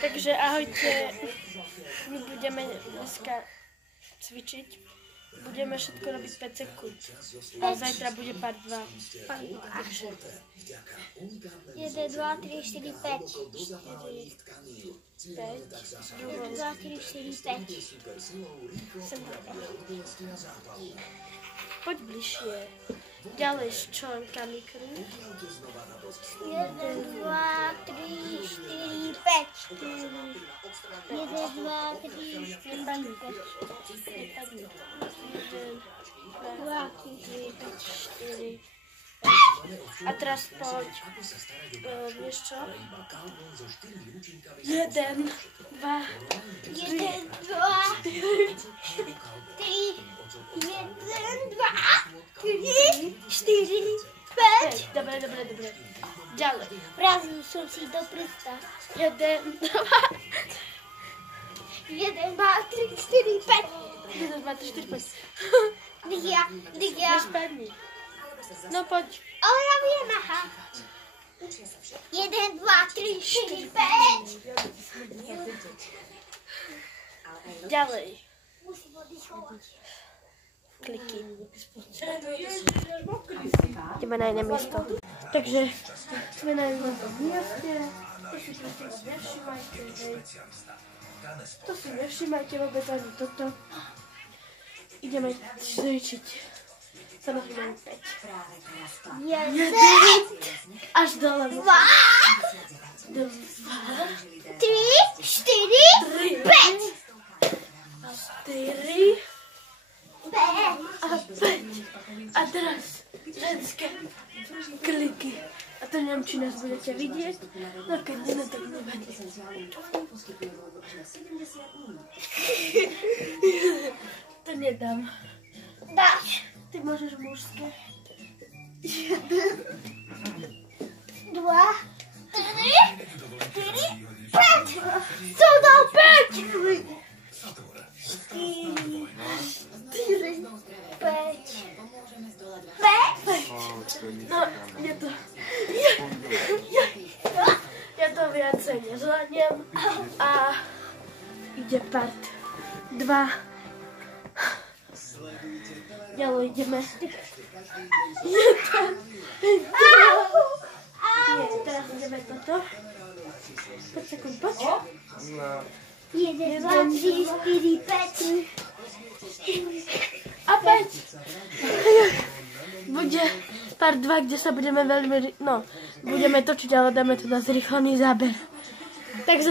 Takže ahojte, my budeme dneska cvičiť, budeme všetko robiť 5 sekúnd a zajtra bude part 2. 1, 2, 3, 4, 5. 1, 2, 3, 4, 5. Poď bližšie. Ďalej s členkami krúť. 1, 2, 3, 4, 5. 1, 2, 3, 4, 5. 1, 2, 3, 4, 5. 4. A teraz poď, vieš čo? 1, 2, 1, 2, 3, 4, 5. Dobre. Ďalej. Praznil som si do prsta. 1, 2, 1, 2, 3, 4, 5. 1, 2, 3, 4, 5. Dygia. Nespadni. No poď. Ale ja viem, aha. 1, 2, 3, 4, 5. Ďalej. Musím oddychovať. Kliky. Ideme na iné miesto. Takže sme na jednom mieste. To si prosím nevšimajte, hej. To si nevšimajte vôbec ani toto. Ideme cvičiť. Samozrejme 5. 1, Až dole. 2, 3, 4, 5. 4 5. a 5. A teraz ženské kliky. A to neviem, či nás budete vidieť. No keď nie, tak nevadí. To nedám. Dáš. Ty môžeš mužské. 1, 2, 3, 4, 5. Som dal 5. 4, 5. 5. No, je to... Ja to viacej nezvládnem. A ide part 2. Ďalej ideme. Nie, teraz ideme toto. 5 sekúnd, poď. 1, 2, 3, 4, 5. A 5. Bude part 2, kde sa budeme veľmi... No, budeme točiť, ale dáme to na zrýchlený záber. Takže